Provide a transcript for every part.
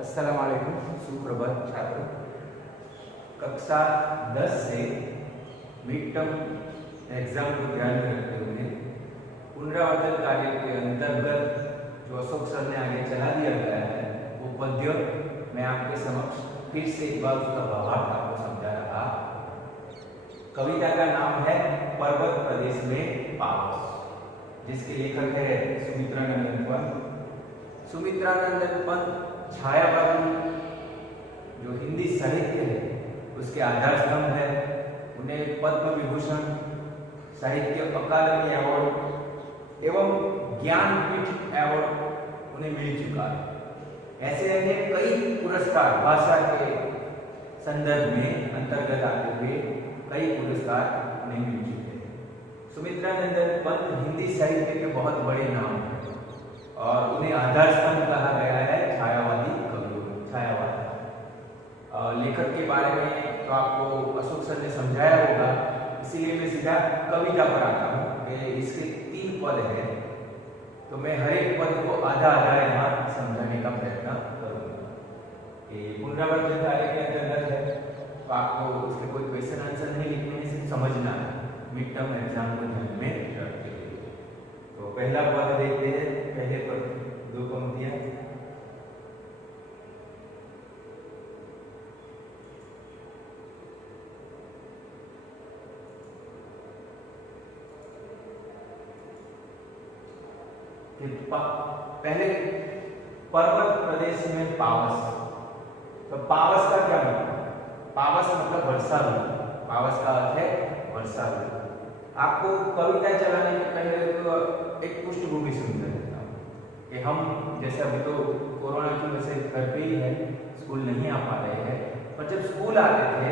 अस्सलाम वालेकुम। सुप्रभात छात्रों। कक्षा 10 से मिड टर्म एग्जाम को ध्यान में रखते हुए पुनरावर्तन कार्य के अंतर्गत जो अशोक सर ने आगे चला दिया गया है वो पद्य मैं आपके समक्ष फिर से एक बार उसका भावार्थ आपको समझा रहा। कविता का नाम है पर्वत प्रदेश में पावस, जिसके लेखक है सुमित्रानंदन पंत। सुमित्रानंदन पंत छायावादी जो हिंदी साहित्य है उसके आधार स्तंभ है। उन्हें पद्म विभूषण, साहित्य अकादमी अवार्ड एवं ज्ञानपीठ अवार्ड उन्हें मिल चुका है। ऐसे अन्य कई पुरस्कार भाषा के संदर्भ में अंतर्गत आते हुए कई पुरस्कार उन्हें मिल चुके हैं। सुमित्रानंदन पंत हिंदी साहित्य के बहुत बड़े नाम हैं और उन्हें आधार स्तंभ कहा गया है छायावादी कवियों, छायावाद। लेखक के बारे में तो आपको अशोक सर ने समझाया होगा, इसीलिए मैं सीधा कविता पर आता हूँ कि इसके 3 पद हैं, तो मैं हर एक पद को आधा आधा यहाँ समझाने का प्रयत्न करूँगा। ये पुनरावर्तन कार्य के अंतर्गत है, तो आपको उसके कोई क्वेश्चन आंसर नहीं लिखने हैं, सिर्फ समझना है मिड टर्म एग्जाम को ध्यान में रखते हुए। तो पहला पद देखते हैं, पहले पद 2 पंक्तियां। पहले पर्वत प्रदेश में पावस, तो पावस का क्या मतलब? पावस मतलब वर्षा ऋतु। पावस का अर्थ है वर्षा ऋतु। आपको कविता चलाने के पहले तो एक पृष्ठभूमि सुन देता हूँ कि हम जैसे अभी तो कोरोना की वजह से घर पे ही है, स्कूल नहीं आ पा रहे हैं, पर जब स्कूल आते थे,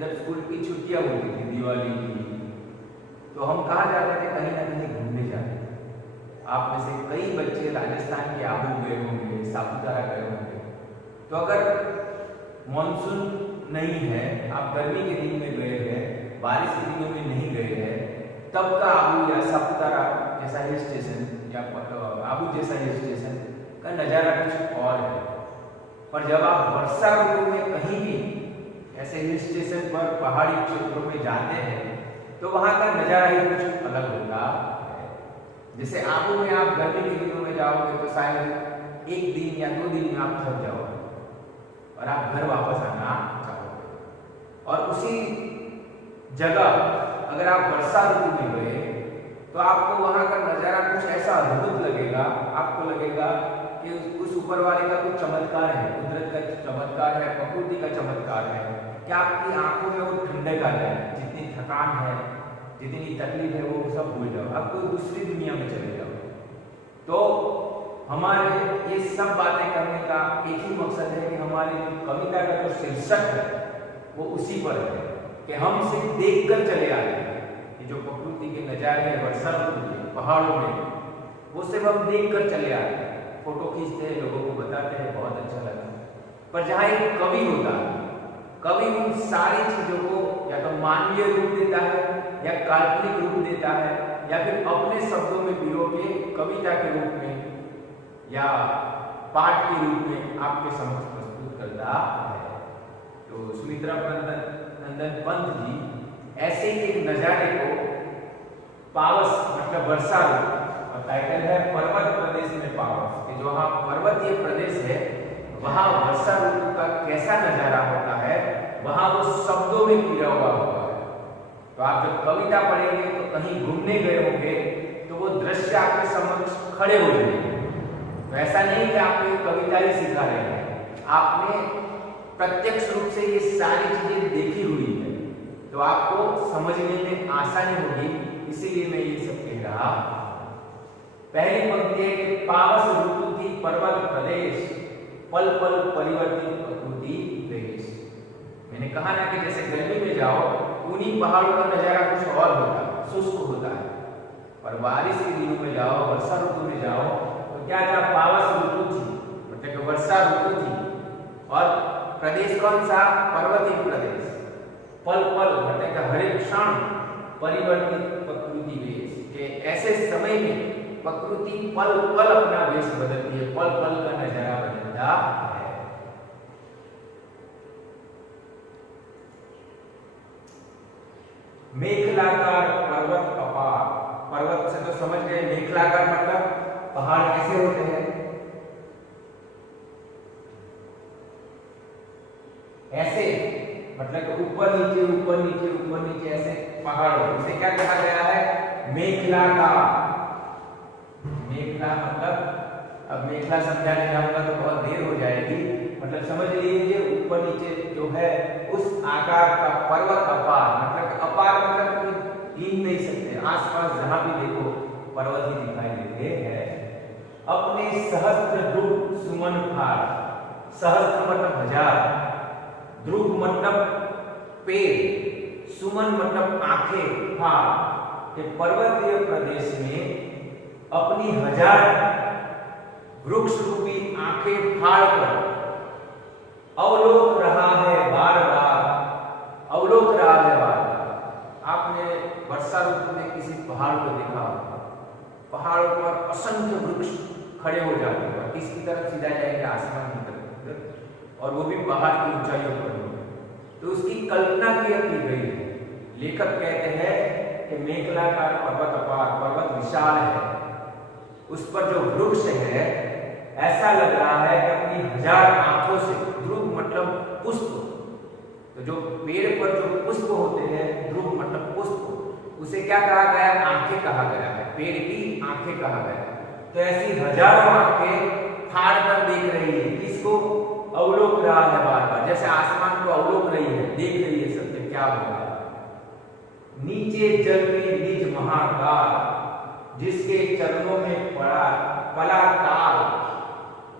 जब स्कूल की छुट्टियां होती थी दिवाली की, तो हम कहाँ जाते थे? कहीं ना कहीं घूमने जाते थे। आप में से कई बच्चे राजस्थान के आबू गए होंगे, सापुतारा गए होंगे। तो अगर मॉनसून नहीं है, आप गर्मी के दिन में गए हैं, बारिश के दिनों में नहीं गए हैं, तब का आबू या सापुतारा जैसा हिल स्टेशन या आबू जैसा हिल स्टेशन का नज़ारा कुछ और है। पर जब आप वर्षा ऋतु में कहीं भी ऐसे हिल स्टेशन पर पहाड़ी क्षेत्रों में जाते हैं तो वहाँ का नज़ारा ही कुछ अलग होता है। जैसे आबू में आप गर्मी के दिनों में जाओगे तो शायद 1 दिन या 2 दिन में आप थक जाओगे और आप घर वापस आना चाहोगे। और उसी जगह अगर आप वर्षा ऋतु में गए तो आपको वहां का नजारा कुछ ऐसा अद्भुत लगेगा, आपको लगेगा कि उस ऊपर वाले का कुछ चमत्कार है, कुदरत का चमत्कार है, प्रकृति का चमत्कार है कि आपकी आंखों में वो ठंडक आ जाए, जितनी थकान है, जितनी तकलीफ है वो सब भूल जाओ, आप कोई दूसरी दुनिया में चले जाओ। तो हमारे ये सब बातें करने का एक ही मकसद है कि हमारी कविता का जो शीर्षक है वो उसी पर है कि हम सिर्फ देखकर चले आते हैं कि जो प्रकृति के नजारे हैं वर्षा ऋतु के पहाड़ों में, वो सिर्फ हम देखकर चले आते हैं, फोटो खींचते हैं, लोगों को बताते हैं, बहुत अच्छा लगता है। पर जहाँ एक कवि होता है, कवि उन सारी चीजों को या तो मानवीय रूप देता है या काल्पनिक रूप देता है या फिर अपने शब्दों में पिरो के कविता के रूप में या पाठ के रूप में आपके समक्ष प्रस्तुत करता है। तो सुमित्रानंदन पंत जी ऐसे ही एक नजारे को पावस मतलब वर्षा ऋतु, और टाइटल है पर्वत प्रदेश में पावस, कि जो वहाँ पर्वतीय प्रदेश है वहाँ वर्षा ऋतु का कैसा नजारा होता है, वहाँ वो शब्दों में पिरा हुआ होता है। तो आप जब कविता पढ़ेंगे तो कहीं घूमने गए होंगे तो वो दृश्य आपके समक्ष खड़े हो जाएंगे। तो ऐसा नहीं कि आपको कविता ही सिखा रहे हैं, आपने प्रत्यक्ष रूप से ये सारी चीजें देखी हुई है, तो आपको समझने में आसानी होगी, इसीलिए मैं ये सब कह रहा। पहली पंक्ति है कि पावस ऋतु थी पर्वत प्रदेश, पल पल परिवर्तित प्रकृति देश। मैंने कहा ना कि जैसे गर्मी में जाओ उन्हीं पहाड़ों का नजारा कुछ और होता है, शुष्क होता है, पर बारिश के दिनों में जाओ, वर्षा ऋतु में जाओ तो क्या था? पावस ऋतु थी, मतलब वर्षा ऋतु थी। और प्रदेश कौन सा? पर्वतीय प्रदेश। पल पल मतलब हर एक क्षण परिवर्तित प्रकृति देश के ऐसे समय में प्रकृति पल पल अपना वेश बदलती है, पल पल का नजारा बदलता है। मेखलाकार पर्वत अपार। पर्वत से तो समझ गए, मेखलाकार मतलब पहाड़ कैसे होते हैं, ऐसे, मतलब ऊपर नीचे ऊपर नीचे ऊपर नीचे ऐसे पहाड़ होते हैं। इसे क्या कहा गया है, मेखलाकार। मेखला मतलब, अब मेखला समझाने जाऊंगा तो बहुत देर हो जाएगी, मतलब समझ लीजिए ऊपर नीचे जो है उस आकार का पर्वत अपार, मतलब अपार मतलब कोई गिन नहीं सकते, आसपास जहां भी देखो पर्वत ही दिखाई देते हैं। अपने सहस्त्र ध्रुव सुमन फाड़। सहस्त्र मतलब हजार, ध्रुव मतलब पेड़, सुमन मतलब आंखें, फाड़ के पर्वतीय प्रदेश में अपनी हजार वृक्ष रूपी आंखें फाड़कर अवलोक रहा है बार बार, अवलोक रहा है बार बार। आपने वर्षा ऋतु में किसी पहाड़ को देखा होगा, पहाड़ों पर असंख्य वृक्ष खड़े हो जाते हैं, किसकी तरफ सीधा जाएंगे, आसमान की तरफ, और वो भी पहाड़ की ऊंचाइयों पर होंगे। तो उसकी कल्पना की गई है। लेखक कहते हैं कि मेखलाकार पर्वत अपार, पर्वत विशाल है, उस पर जो वृक्ष है ऐसा लग रहा है कि अपनी हजार आंखों से, ध्रुव मतलब पुष्प, तो जो पेड़ पर जो पुष्प होते हैं, ध्रुव मतलब पुष्प, उसे क्या कहा गया, आंखें कहा गया है, पेड़ की आंखें कहा गया है। तो ऐसी हजारों आंखें फाड़ कर देख रही है, किसको, अवलोक रहा है बार बार, जैसे आसमान को अवलोक रही है, देख रही है सत्य क्या होगा। नीचे जल में निज महाकाल, जिसके चरणों में पड़ा पला ताल,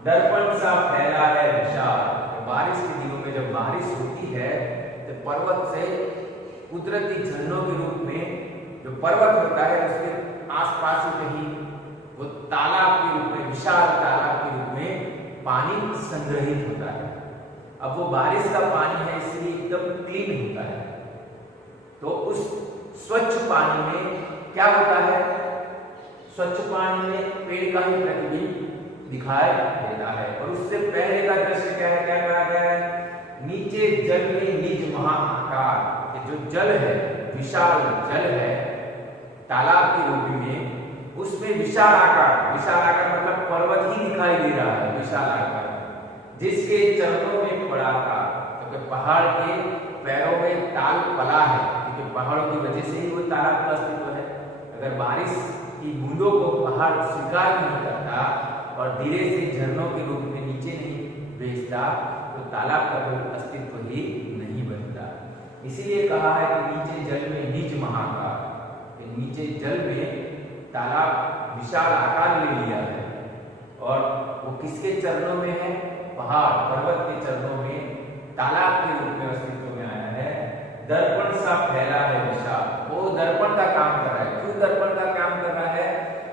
दर्पण सा फैला है विशाल। बारिश के दिनों में जब बारिश होती है तो पर्वत से कुदरती झरनों के रूप में जो पर्वत होता है उसके आसपास ही कहीं वो तालाब के रूप में, विशाल तालाब के रूप में पानी संग्रहित होता है। अब वो बारिश का पानी है इसलिए एकदम क्लीन होता है, तो उस स्वच्छ पानी में क्या होता है, स्वच्छ पानी में पेड़ का ही प्रतिबिंब दिखाई देता है। और उससे पहले का दृश्य क्या है, क्या कहा गया है, नीचे जल में निज महाआकार, जो जल है, विशाल जल है तालाब के रूप में, उसमें विशाल आकार, विशाल आकार मतलब पर्वत ही दिखाई दे रहा है, विशाल आकार, जिसके चरणों में पड़ा था, क्योंकि पहाड़ के पैरों में ताल पला है, क्योंकि पहाड़ों की वजह से ही वो तालाब का अस्तित्व है। अगर बारिश की बूंदों को पहाड़ स्वीकार नहीं करता और धीरे से झरनों के रूप में नीचे नहीं भेजता तो तालाब का कोई अस्तित्व ही नहीं बनता। इसीलिए कहा है कि नीचे जल में निज महाकाल, नीचे जल में तालाब विशाल आकार ले लिया है, और वो किसके चरणों में है, पहाड़ पर्वत के चरणों में तालाब के रूप में अस्तित्व में आया है। दर्पण सा फैला है विशाल, वो दर्पण का काम कर रहा है। क्यों दर्पण का काम कर रहा है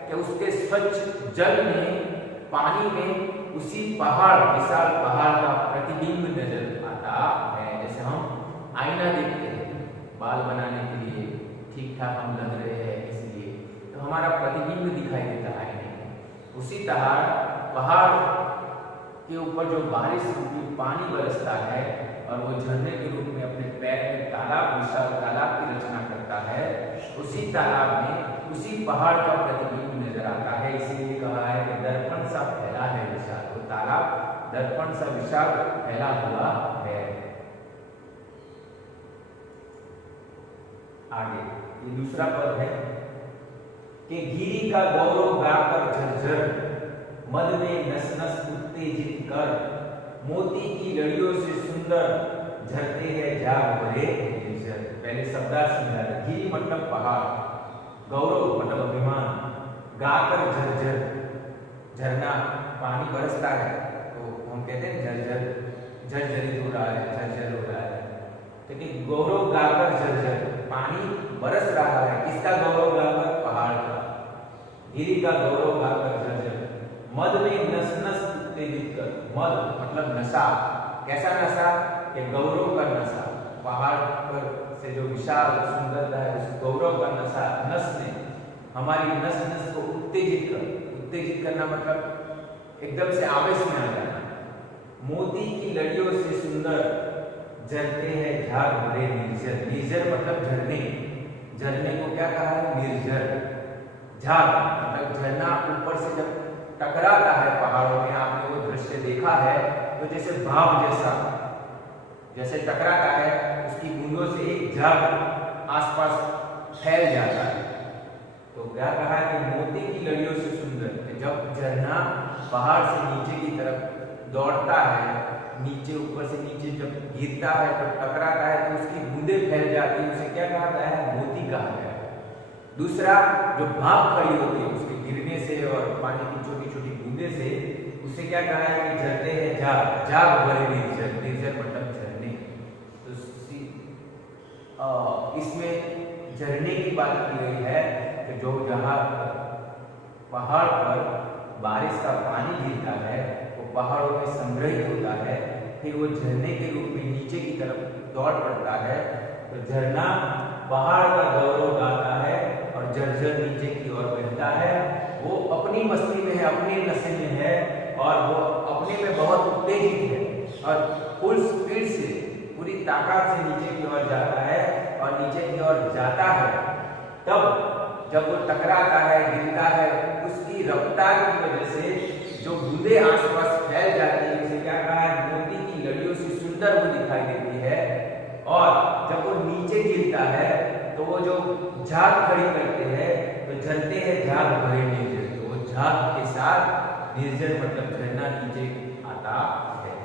कि उसके स्वच्छ जल में, पानी में उसी पहाड़, विशाल पहाड़ का प्रतिबिंब नजर आता है। जैसे हम आईना देखते हैं बाल बनाने के लिए, ठीक ठाक हम लग रहे हैं इसलिए, तो हमारा प्रतिबिंब दिखाई देता है आईने में। उसी तरह पहाड़ के ऊपर जो बारिश रूपी पानी बरसता है और वो झरने के रूप में अपने पैर में तालाब, विशाल तालाब की रचना करता है, उसी तालाब में उसी पहाड़ का प्रतिबिंब नजर आता है। इसीलिए कहा है कि दर्पण सा फैला है विशाल, वो तालाब दर्पण सा विशाल फैला हुआ है। आगे ये दूसरा पद है कि गिरी का गौरव गाकर झरझर, मद में नस नस उत्तेजित कर, मोती की लड़ियों से सुंदर झरते हैं झाग भरे निर्झर। पहले शब्दार्थ समझा था। गिरी मतलब पहाड़, गौरव मतलब अभिमान, गाकर झरझर, झरना पानी बरसता है तो हम कहते हैं झरझर, झरझरित हो रहा है, झरझर हो रहा है। लेकिन गौरव गाकर झरझर, पानी बरस रहा है, किसका गौरव गाकर, पहाड़ का। गिरी का गौरव गाकर झरझर, मद में नस नस उत्तेजित कर, मद मतलब नशा, कैसा नशा, कि गौरव का नशा, पहाड़ पर से जो विशाल सुंदरता है उस गौरव का नशा, नस ने हमारी नस नस को उत्तेजित कर, उत्तेजित करना मतलब एकदम से आवेश में आ जाना। मोती की लड़ियों से सुंदर झरते हैं झाग भरे निर्झर, निर्झर मतलब झरने, झरने को क्या कहा है? निर्झर। झाग मतलब झरना ऊपर से जब टकराता है पहाड़ों में, आपने वो दृश्य देखा है, तो जैसे भाप जैसे टकराता है, उसकी बूंदों से एक झाग आसपास फैल जाता है। तो क्या कहा है कि मोती की लड़ियों से सुंदर। जब झरना पहाड़ से नीचे की तरफ दौड़ता है, नीचे ऊपर से नीचे जब गिरता है, तो टकराता है, तो उसकी बूंदें फैल जाती है, उसे क्या कहा गया है? मोती कहा गया है। दूसरा, जो भाप खड़ी होती है उसके गिरने से और पानी की छोटी छोटी बूंदे से, उसे क्या कहा है कि झरते हैं झाग। झाग भरे निर्झर, निर्झर मतलब झरने। तो इसमें झरने की बात की गई है कि जो जहाँ पहाड़ पर बारिश का पानी गिरता है, वो पहाड़ों में संग्रहित होता है, फिर वो झरने के रूप में नीचे की तरफ दौड़ पड़ता है। तो झरना पहाड़ का गौरव गाता है और झरझर नीचे की ओर बहता है। वो अपनी मस्ती में है, अपने नशे में है, और वो अपने में बहुत उत्तेजित है और फुल स्पीड से, पूरी ताकत से नीचे की ओर जाता है। और नीचे की ओर जाता है तब जब वो टकराता है, गिरता है, उसकी रफ्तार की वजह से जो बूंदे आसपास फैल जाती है, उसे क्या कहा है? मोती की लड़ियों से सुंदर वो दिखाई देती है। और जब वो नीचे गिरता है तो वो जो झाग खड़ी करते हैं, तो झरते हैं झाग भरे निर्झर। तो वो झाग के साथ निर्झर मतलब झरना नीचे आता है।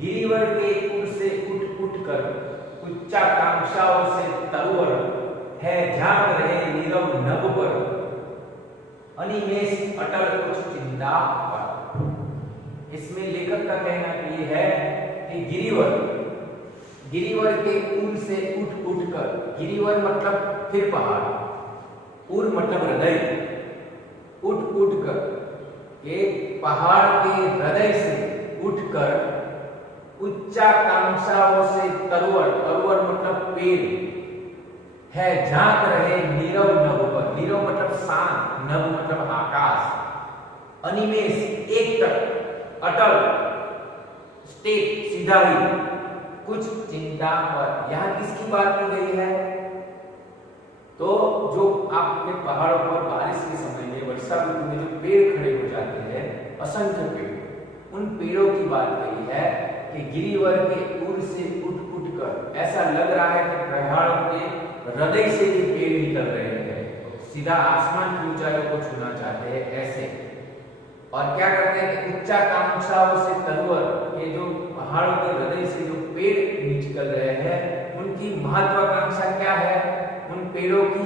गिरिवर के उर से उठ उठ कर उच्चाकांक्षाओं से तरुवर है, झांक रहे नीरव नभ पर, अनिमेष अटल कुछ चिंता पर। इसमें लेखक का कहना ये है कि गिरिवर के उर से उठ उठ कर, गिरिवर मतलब फिर पहाड़, उर मतलब हृदय, उठ उठ कर एक पहाड़ के हृदय से उठकर उच्चाकांक्षाओं से तरुवर, तरुवर मतलब पेड़ है, झांक रहे नीरव नभ पर। नीरव मतलब शांत, नभ मतलब आकाश, अनिमेष एक तक, अटल स्टेट सीधा ही, कुछ चिंता पर। यहाँ किसकी बात की गई है? तो जो आपके पहाड़ों पर बारिश के समय में, वर्षा ऋतु में जो पेड़ खड़े हो जाते हैं, असंख्य पेड़, उन पेड़ों की बात कही है कि गिरिवर के उर से उठ उठ कर ऐसा लग रहा है कि पहाड़ों के हृदय से भी पेड़ निकल रहे हैं, सीधा आसमान की ऊंचाइयों को छूना चाहते हैं ऐसे। और क्या करते हैं कि उच्चाकांक्षाओं से तरुवर, ये जो पहाड़ों के हृदय से जो पेड़ निकल रहे हैं, उनकी महत्वाकांक्षा क्या है? उन पेड़ों की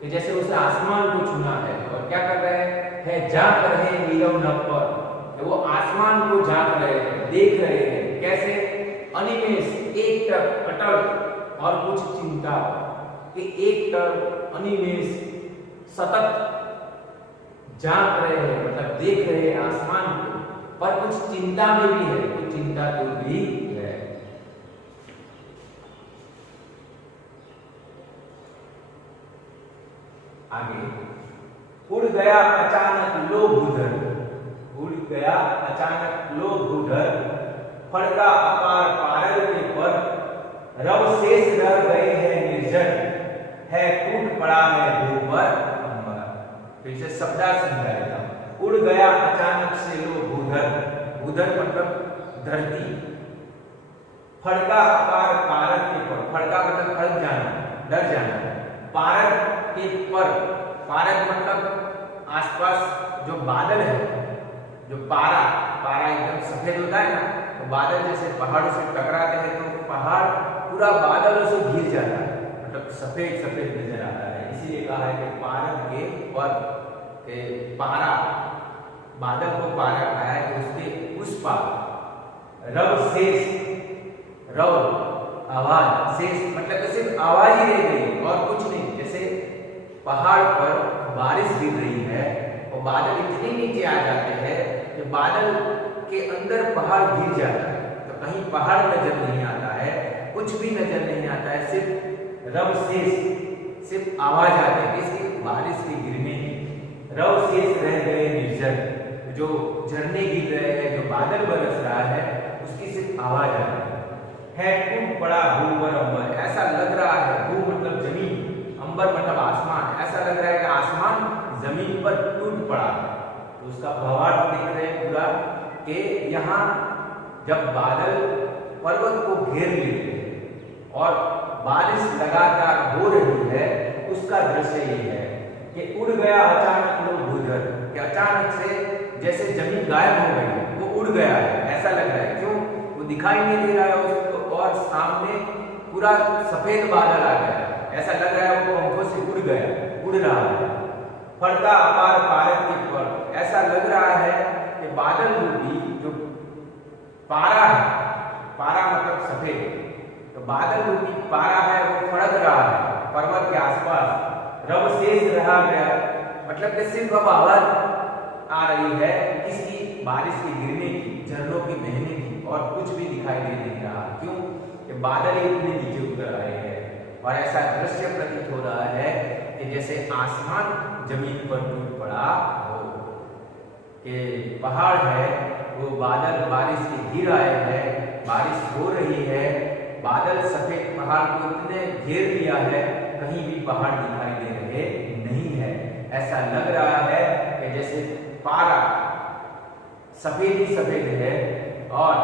कि जैसे उसे आसमान को छूना है। और क्या कर रहे हैं? झांक रहे नीरव नभ पर, वो आसमान को झांक रहे हैं, देख रहे हैं। कैसे? अनिमेष एक तरफ अटल और कुछ चिंता, कि एक तरफ अनिमेष सतत झांक रहे हैं, मतलब देख रहे हैं आसमान को, पर कुछ चिंता में भी है, कुछ चिंता तो भी है। आगे, उड़ गया अचानक लोभ उधर, उड़ गया अचानक लोभ उधर, फड़का अपार पारद के पर, रव शेष रह गए हैं निर्जर, है टूट पड़ा है भूपर अंबर। फिर से शब्दा समझाएगा। उड़ गया अचानक से लोभ उधर, उधर मतलब धरती, फड़का अपार पारद के पर, फड़का मतलब फड़क जाना, डर जाना, पारद के पर, पारद मतलब आसपास जो बादल है, जो पारा, पारा एकदम सफेद होता है ना, तो बादल जैसे पहाड़ों से टकराते हैं तो पहाड़ पूरा बादलों से घिर जाता है, मतलब सफेद सफेद नजर आता है। इसीलिए कहा है कि पारद के पर, के पारा, बादल को पारा कहा है कि उसके उस पार, रव शेष, रव आवाज, शेष मतलब कि सिर्फ आवाज ही रह गई और कुछ नहीं। जैसे पहाड़ पर बारिश गिर रही है और बादल इतने नीचे आ जाते हैं कि बादल के अंदर पहाड़ गिर जाता है, तो कहीं पहाड़ नजर नहीं आता है, कुछ भी नजर नहीं आता है, सिर्फ रव शेष, सिर्फ आवाज आती है किसकी? बारिश के गिरने की। रव शेष रह गए निर्जर, जो झरने गिर रहे हैं, जो बादल बरस रहा है, उसकी सिर्फ आवाज आ रही है टूट पड़ा भूवर अंबर, ऐसा लग रहा है, भू मतलब जमीन, अंबर मतलब आसमान, ऐसा लग रहा है कि आसमान जमीन पर टूट पड़ा है। तो उसका भावार्थ देख रहे हैं पूरा कि यहाँ जब बादल पर्वत को घेर लेते हैं और बारिश लगातार हो रही है, उसका दृश्य ये है कि उड़ गया अचानक लोग गुजर, कि अचानक से जैसे जमीन गायब हो गई, वो उड़ गया है, ऐसा लग रहा है। क्यों? वो दिखाई नहीं दे रहा है उसको, और सामने पूरा सफेद बादल आ गया, ऐसा लग रहा है वो पंखों से उड़ गया, उड़ रहा है। फड़का अपार पारद के पर, ऐसा लग रहा है कि बादल रूपी जो पारा है, पारा मतलब सफेद, तो बादल रूपी पारा है वो फड़क रहा है पर्वत के आसपास, रव शेष रहा गया, मतलब कि सिर्फ अब आवाज आ रही है किसी बारिश के गिरने की, झरनों के बहने की, और कुछ भी दिखाई नहीं रहा। क्यों? कि बादल ही इतने नीचे उतर आए हैं, और ऐसा दृश्य प्रतीत हो रहा है कि जैसे आसमान जमीन पर टूट पड़ा हो, कि पहाड़ है वो बादल बारिश के गिर आए हैं, बारिश हो रही है, बादल सफेद पहाड़ को इतने घेर लिया है, कहीं भी पहाड़ दिखाई दे रहे नहीं है। ऐसा लग रहा है कि जैसे पारा सफेद ही सफेद है और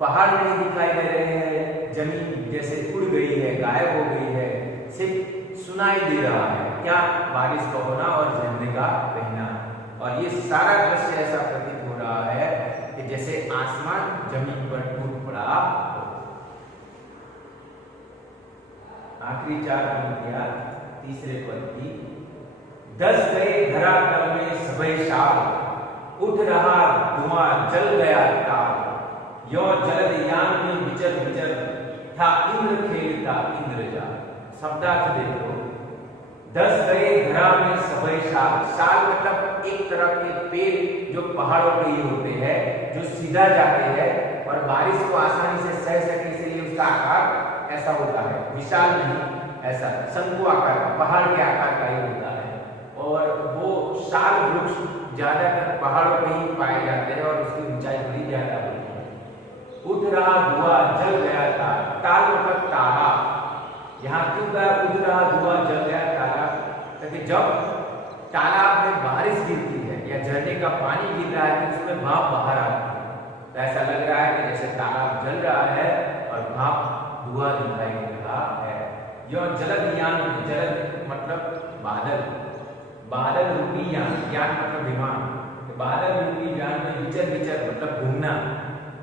पहाड़ नहीं दिखाई दे रहे हैं, जमीन जैसे उड़ गई है, गायब हो गई है, सिर्फ सुनाई दे रहा है क्या? बारिश का होना और झरने का बहना। और ये सारा दृश्य ऐसा प्रतीत हो रहा है कि जैसे आसमान जमीन पर टूट पड़ा हो। आखिरी 4 पंक्तियां तीसरे पद की। दस गए धरातल में सबे शाल, उठ रहा धुआं जल गया ताल, यो जलद यान में विचर विचर, था इंद्र खेलता इंद्रजाल। शब्दार्थ देखो, 10 गए धरा में सबे शाल, शाल मतलब एक तरह के पेड़ जो पहाड़ों पे ही होते हैं, जो सीधा जाते हैं और बारिश को आसानी से सह सके, इसलिए उसका आकार ऐसा होता है, विशाल नहीं, ऐसा शंकु आकार का, पहाड़ के आकार का ही होता है। और वो शाल वृक्ष ज्यादातर पहाड़ों पे ही पाए जाते हैं और उसकी ऊंचाई बड़ी ज्यादा होती है। उठ रहा धुआं जल गया ताल, ताल मतलब ताला। यहाँ क्यों गया उठ रहा धुआं जल गया ताला? क्योंकि जब तालाब में बारिश गिरती है या झरने का पानी गिर रहा है तो उसमें भाप बाहर आती है, तो ऐसा लग रहा है कि जैसे तालाब जल रहा है और भाप धुआं दिखाई दे रहा है। यह जलद यान, जलद मतलब बादल, बादल रूपी यान, यान मतलब विमान, तो बादल रूपी यान में विचर विचर मतलब घूमना।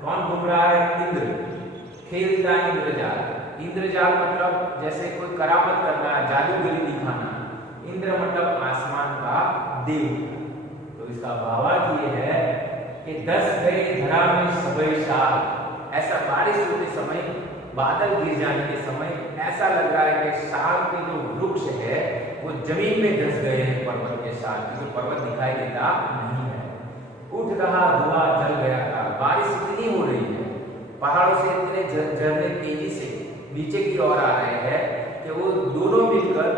कौन घूम रहा है? इंद्र। खेलता इंद्रजाल, इंद्रजाल मतलब जैसे कोई करामत करना, जादूगरी दिखाना। इंद्र मतलब आसमान का देव। तो इसका भावार्थ ये है कि 10 गए धरा में सबे शाल, ऐसा बारिश होते समय, बादल गिर जाने के समय ऐसा लग रहा है कि शाल के जो वृक्ष है वो जमीन में धंस गए हैं पर्वत के साथ, जो पर्वत दिखाई देता नहीं है। उठ रहा धुआं जल गया था, बारिश इतनी हो रही है, पहाड़ों से इतने झरने तेजी से नीचे की ओर आ रहे हैं कि वो दोनों मिलकर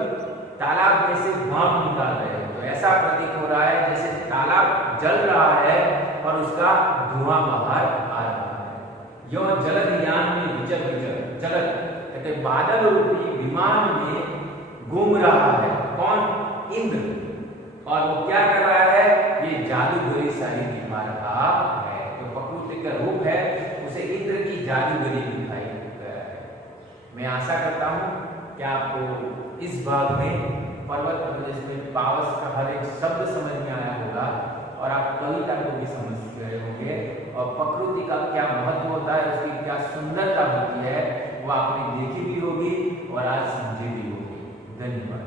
तालाब में से भाप निकाल रहे हैं। तो ऐसा प्रतीत हो रहा है जैसे तालाब जल रहा है और उसका धुआं बाहर आ रहा है। यो जलद यान में विचर विचर, जलद कहते बादल रूपी विमान में घूम रहा है। कौन? इंद्र। और वो क्या कर रहा है? ये जादूगरी सारी दिखा रहा है। तो प्रकृति का रूप है, उसे इंद्र की जादूगरी दिखाई गया है। मैं आशा करता हूं कि आपको इस भाग में पर्वत प्रदेश में पावस का हर एक शब्द समझ में आया होगा और आप कविता को भी समझ गए होंगे और प्रकृति का क्या महत्व होता है, उसकी क्या सुंदरता होती है वो आपने देखी भी होगी और आज समझी भी होगी। धन्यवाद।